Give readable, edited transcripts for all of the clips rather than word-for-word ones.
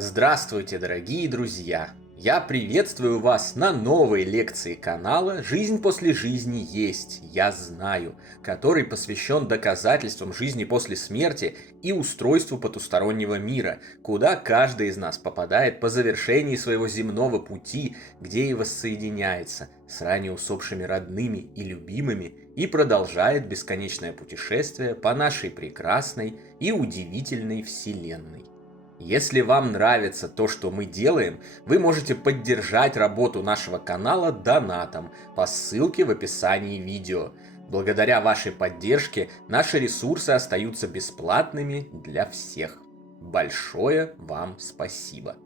Здравствуйте, дорогие друзья! Я приветствую вас на новой лекции канала «Жизнь после жизни есть, я знаю», который посвящен доказательствам жизни после смерти и устройству потустороннего мира, куда каждый из нас попадает по завершении своего земного пути, где и воссоединяется с ранее усопшими родными и любимыми и продолжает бесконечное путешествие по нашей прекрасной и удивительной Вселенной. Если вам нравится то, что мы делаем, вы можете поддержать работу нашего канала донатом по ссылке в описании видео. Благодаря вашей поддержке наши ресурсы остаются бесплатными для всех. Большое вам спасибо.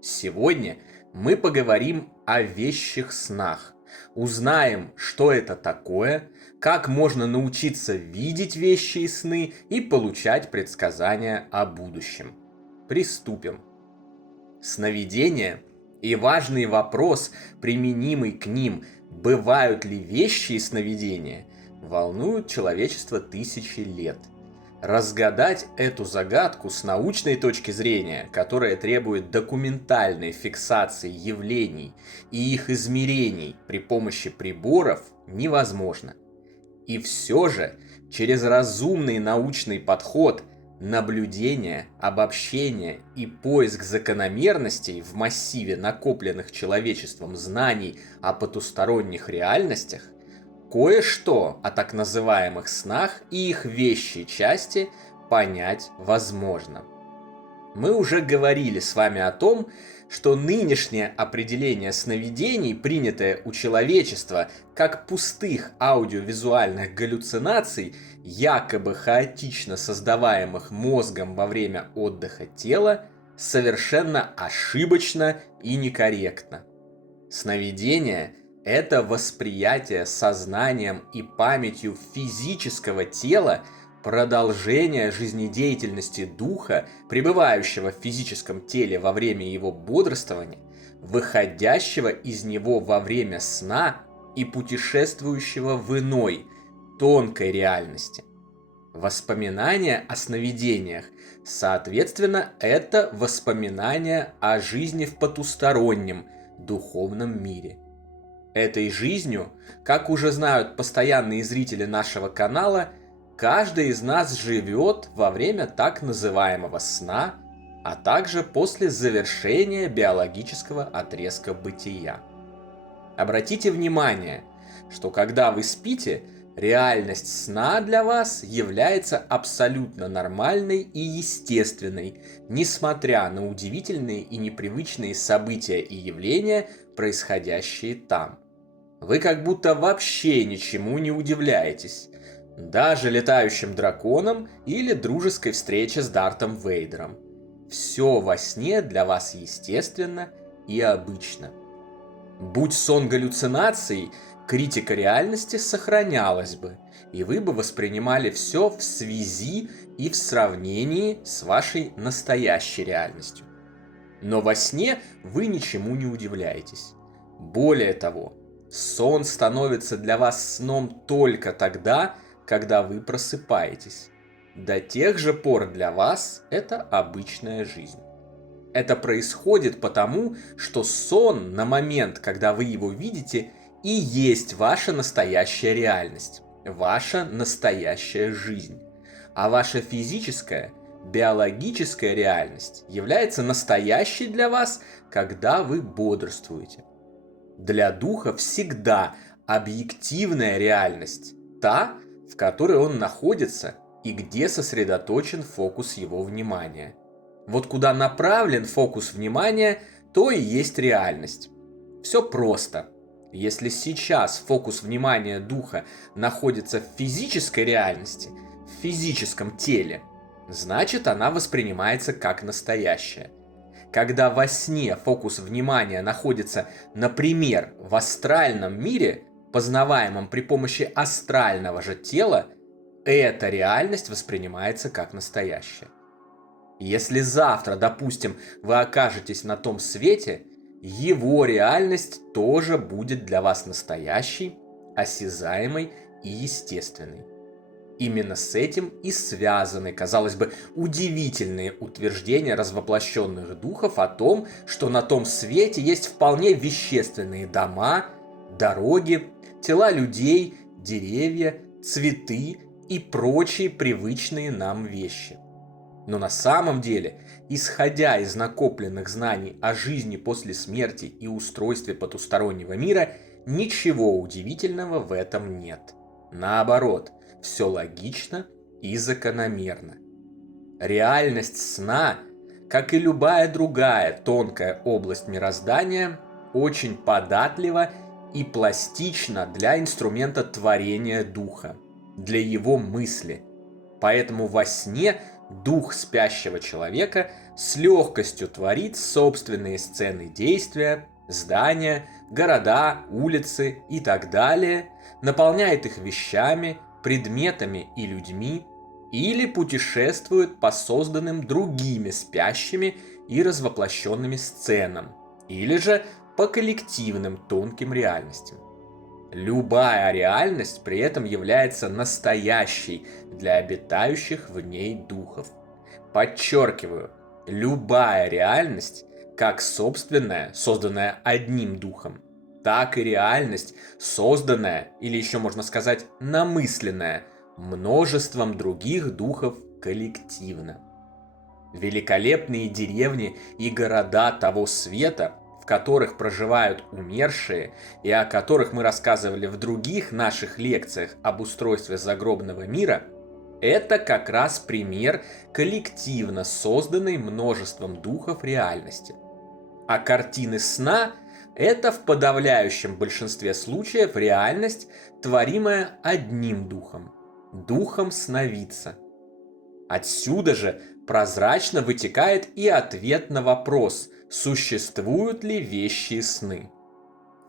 Сегодня мы поговорим о вещих снах. Узнаем, что это такое, как можно научиться видеть вещи и сны и получать предсказания о будущем. Приступим. Сновидения и важный вопрос, применимый к ним, бывают ли вещи и сновидения, волнуют человечество тысячи лет. Разгадать эту загадку с научной точки зрения, которая требует документальной фиксации явлений и их измерений при помощи приборов, невозможно. И все же, через разумный научный подход – наблюдение, обобщение и поиск закономерностей в массиве накопленных человечеством знаний о потусторонних реальностях, кое-что о так называемых снах и их вещей части понять возможно. Мы уже говорили с вами о том, что нынешнее определение сновидений, принятое у человечества как пустых аудиовизуальных галлюцинаций, якобы хаотично создаваемых мозгом во время отдыха тела, совершенно ошибочно и некорректно. Сновидение – это восприятие сознанием и памятью физического тела продолжение жизнедеятельности духа, пребывающего в физическом теле во время его бодрствования, выходящего из него во время сна и путешествующего в иной, тонкой реальности. Воспоминания о сновидениях, соответственно, это воспоминания о жизни в потустороннем, духовном мире. Этой жизнью, как уже знают постоянные зрители нашего канала, каждый из нас живет во время так называемого сна, а также после завершения биологического отрезка бытия. Обратите внимание, что когда вы спите, реальность сна для вас является абсолютно нормальной и естественной, несмотря на удивительные и непривычные события и явления, происходящие там. Вы как будто вообще ничему не удивляетесь. Даже летающим драконам или дружеской встрече с Дартом Вейдером. Все во сне для вас естественно и обычно. Будь сон галлюцинацией, критика реальности сохранялась бы, и вы бы воспринимали все в связи и в сравнении с вашей настоящей реальностью. Но во сне вы ничему не удивляетесь. Более того, сон становится для вас сном только тогда, когда вы просыпаетесь. До тех же пор для вас это обычная жизнь. Это происходит потому, что сон на момент, когда вы его видите, и есть ваша настоящая реальность, ваша настоящая жизнь. А ваша физическая, биологическая реальность является настоящей для вас, когда вы бодрствуете. Для духа всегда объективная реальность, та, в которой он находится и где сосредоточен фокус его внимания. Вот куда направлен фокус внимания, то и есть реальность. Все просто. Если сейчас фокус внимания духа находится в физической реальности, в физическом теле, значит она воспринимается как настоящая. Когда во сне фокус внимания находится, например, в астральном мире, познаваемом при помощи астрального же тела, эта реальность воспринимается как настоящая. Если завтра, допустим, вы окажетесь на том свете, его реальность тоже будет для вас настоящей, осязаемой и естественной. Именно с этим и связаны, казалось бы, удивительные утверждения развоплощенных духов о том, что на том свете есть вполне вещественные дома, дороги, тела людей, деревья, цветы и прочие привычные нам вещи. Но на самом деле, исходя из накопленных знаний о жизни после смерти и устройстве потустороннего мира, ничего удивительного в этом нет. Наоборот, все логично и закономерно. Реальность сна, как и любая другая тонкая область мироздания, очень податлива и пластична для инструмента творения духа, для его мысли. Поэтому во сне дух спящего человека с легкостью творит собственные сцены действия, здания, города, улицы и так далее, наполняет их вещами, предметами и людьми, или путешествует по созданным другими спящими и развоплощенными сценам, или же по коллективным тонким реальностям. Любая реальность при этом является настоящей для обитающих в ней духов. Подчеркиваю, любая реальность, как собственная, созданная одним духом, так и реальность, созданная, или еще можно сказать, намысленная, множеством других духов коллективно. Великолепные деревни и города того света, в которых проживают умершие и о которых мы рассказывали в других наших лекциях об устройстве загробного мира, это как раз пример коллективно созданной множеством духов реальности. А картины сна – это в подавляющем большинстве случаев реальность, творимая одним духом – духом сновидца. Отсюда же прозрачно вытекает и ответ на вопрос, существуют ли вещие сны.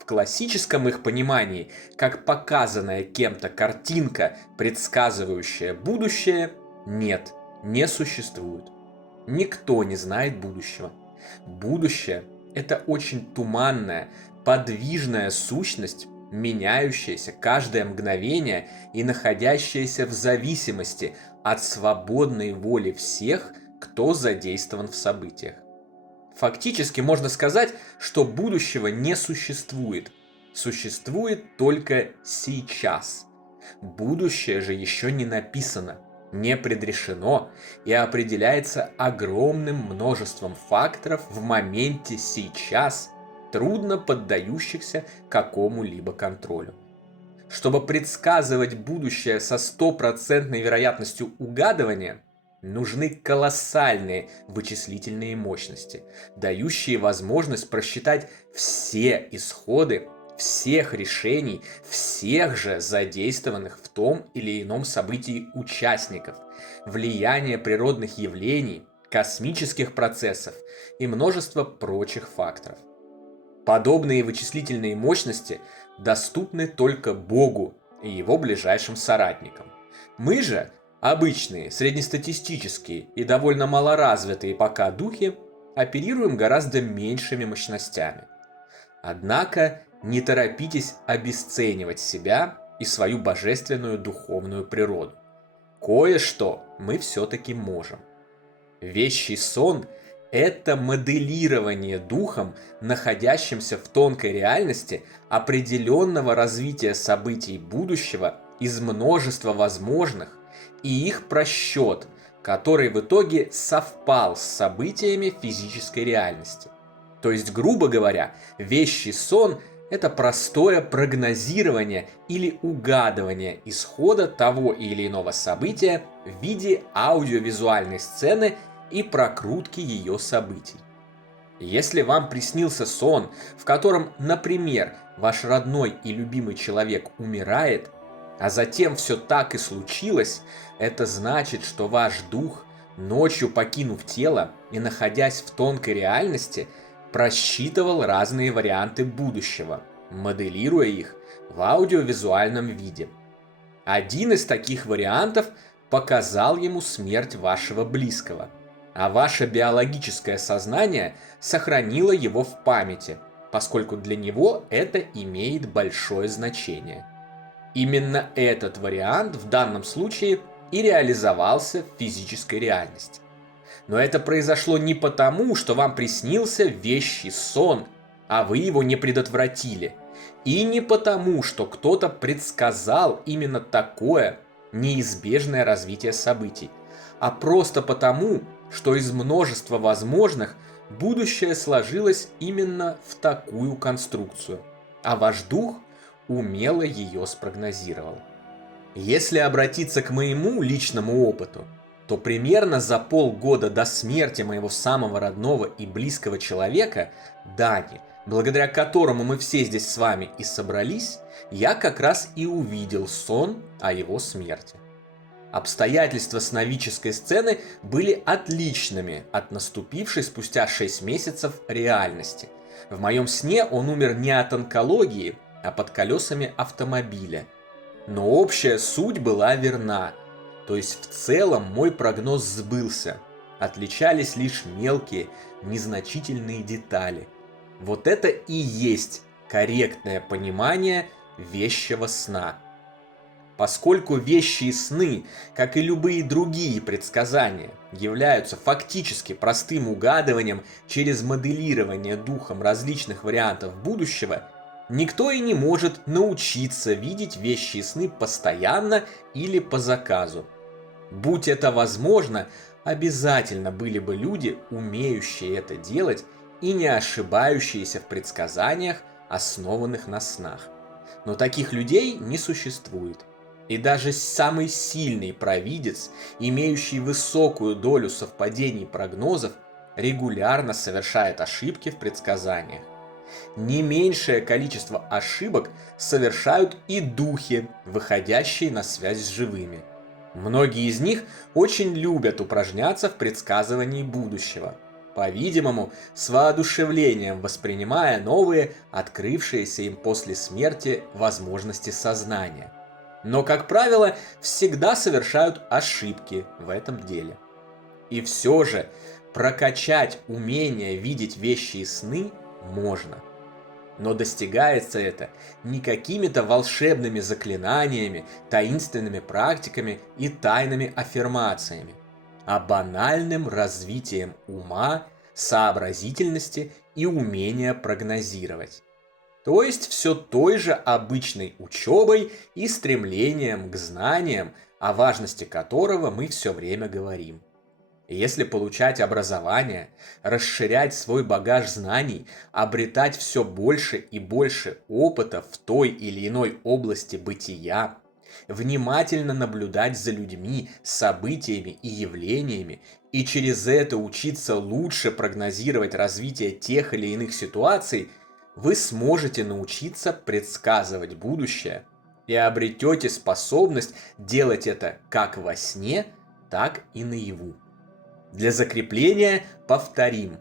В классическом их понимании, как показанная кем-то картинка, предсказывающая будущее, нет, не существует. Никто не знает будущего. Будущее – это очень туманная, подвижная сущность, меняющаяся каждое мгновение и находящаяся в зависимости от свободной воли всех, кто задействован в событиях. Фактически можно сказать, что будущего не существует. Существует только сейчас. Будущее же еще не написано, не предрешено и определяется огромным множеством факторов в моменте сейчас, трудно поддающихся какому-либо контролю. Чтобы предсказывать будущее со стопроцентной вероятностью угадывания, нужны колоссальные вычислительные мощности, дающие возможность просчитать все исходы всех решений, всех же задействованных в том или ином событии участников, влияние природных явлений, космических процессов и множество прочих факторов. Подобные вычислительные мощности доступны только Богу и его ближайшим соратникам. Мы же, обычные, среднестатистические и довольно малоразвитые пока духи, оперируем гораздо меньшими мощностями. Однако не торопитесь обесценивать себя и свою божественную духовную природу. Кое-что мы все-таки можем. Вещий сон – это моделирование духом, находящимся в тонкой реальности, определенного развития событий будущего из множества возможных, и их просчет, который в итоге совпал с событиями физической реальности. То есть, грубо говоря, вещий сон – это простое прогнозирование или угадывание исхода того или иного события в виде аудиовизуальной сцены и прокрутки ее событий. Если вам приснился сон, в котором, например, ваш родной и любимый человек умирает, а затем все так и случилось, это значит, что ваш дух, ночью покинув тело и находясь в тонкой реальности, просчитывал разные варианты будущего, моделируя их в аудиовизуальном виде. Один из таких вариантов показал ему смерть вашего близкого, а ваше биологическое сознание сохранило его в памяти, поскольку для него это имеет большое значение. Именно этот вариант в данном случае и реализовался в физической реальности. Но это произошло не потому, что вам приснился вещий сон, а вы его не предотвратили. И не потому, что кто-то предсказал именно такое неизбежное развитие событий, а просто потому, что из множества возможных будущее сложилось именно в такую конструкцию, а ваш дух умело ее спрогнозировал. Если обратиться к моему личному опыту, то примерно за полгода до смерти моего самого родного и близкого человека, Дани, благодаря которому мы все здесь с вами и собрались, я как раз и увидел сон о его смерти. Обстоятельства сновидческой сцены были отличными от наступившей спустя 6 месяцев реальности. В моем сне он умер не от онкологии, а под колесами автомобиля. Но общая суть была верна, то есть в целом мой прогноз сбылся. Отличались лишь мелкие, незначительные детали. Вот это и есть корректное понимание вещего сна. Поскольку вещие сны, как и любые другие предсказания, являются фактически простым угадыванием через моделирование духом различных вариантов будущего, никто и не может научиться видеть вещие сны постоянно или по заказу. Будь это возможно, обязательно были бы люди, умеющие это делать и не ошибающиеся в предсказаниях, основанных на снах. Но таких людей не существует. И даже самый сильный провидец, имеющий высокую долю совпадений прогнозов, регулярно совершает ошибки в предсказаниях. Не меньшее количество ошибок совершают и духи, выходящие на связь с живыми. Многие из них очень любят упражняться в предсказывании будущего, по-видимому, с воодушевлением воспринимая новые, открывшиеся им после смерти возможности сознания. Но, как правило, всегда совершают ошибки в этом деле. И все же прокачать умение видеть вещи и сны можно. Но достигается это не какими-то волшебными заклинаниями, таинственными практиками и тайными аффирмациями, а банальным развитием ума, сообразительности и умения прогнозировать. То есть все той же обычной учебой и стремлением к знаниям, о важности которого мы все время говорим. Если получать образование, расширять свой багаж знаний, обретать все больше и больше опыта в той или иной области бытия, внимательно наблюдать за людьми, событиями и явлениями, и через это учиться лучше прогнозировать развитие тех или иных ситуаций, вы сможете научиться предсказывать будущее и обретете способность делать это как во сне, так и наяву. Для закрепления повторим.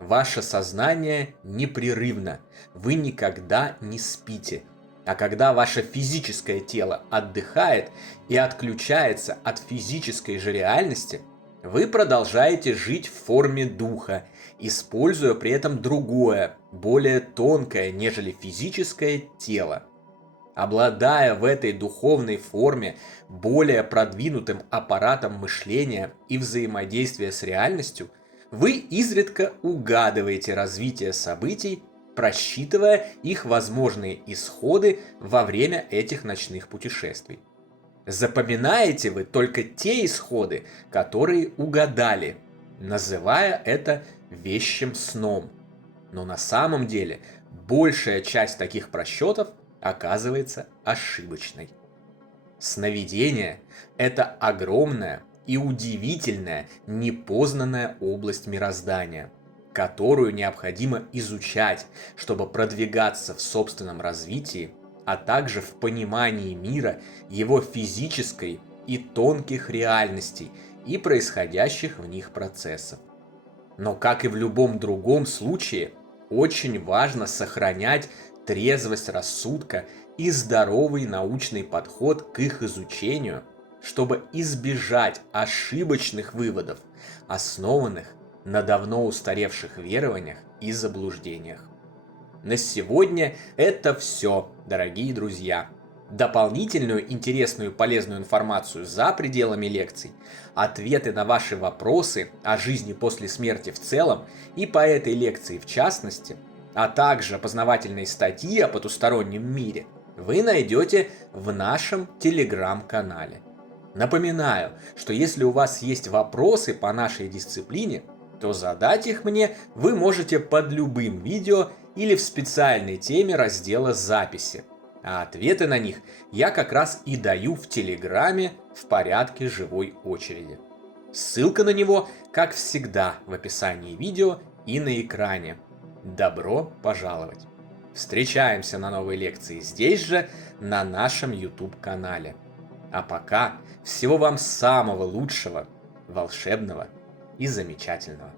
Ваше сознание непрерывно, вы никогда не спите. А когда ваше физическое тело отдыхает и отключается от физической же реальности, вы продолжаете жить в форме духа, используя при этом другое, более тонкое, нежели физическое тело. Обладая в этой духовной форме более продвинутым аппаратом мышления и взаимодействия с реальностью, вы изредка угадываете развитие событий, просчитывая их возможные исходы во время этих ночных путешествий. Запоминаете вы только те исходы, которые угадали, называя это вещим сном. Но на самом деле большая часть таких просчетов оказывается ошибочной. Сновидение – это огромная и удивительная непознанная область мироздания, которую необходимо изучать, чтобы продвигаться в собственном развитии, а также в понимании мира, его физической и тонких реальностей и происходящих в них процессов. Но, как и в любом другом случае, очень важно сохранять трезвость рассудка и здоровый научный подход к их изучению, чтобы избежать ошибочных выводов, основанных на давно устаревших верованиях и заблуждениях. На сегодня это все, дорогие друзья. дополнительную интересную и полезную информацию за пределами лекций, ответы на ваши вопросы о жизни после смерти в целом и по этой лекции в частности, а также познавательные статьи о потустороннем мире вы найдете в нашем телеграм-канале. Напоминаю, что если у вас есть вопросы по нашей дисциплине, то задать их мне вы можете под любым видео или в специальной теме раздела «Записи». А ответы на них я как раз и даю в Телеграме в порядке живой очереди. Ссылка на него, как всегда, в описании видео и на экране. Добро пожаловать! Встречаемся на новой лекции здесь же, на нашем YouTube-канале. А пока всего вам самого лучшего, волшебного и замечательного.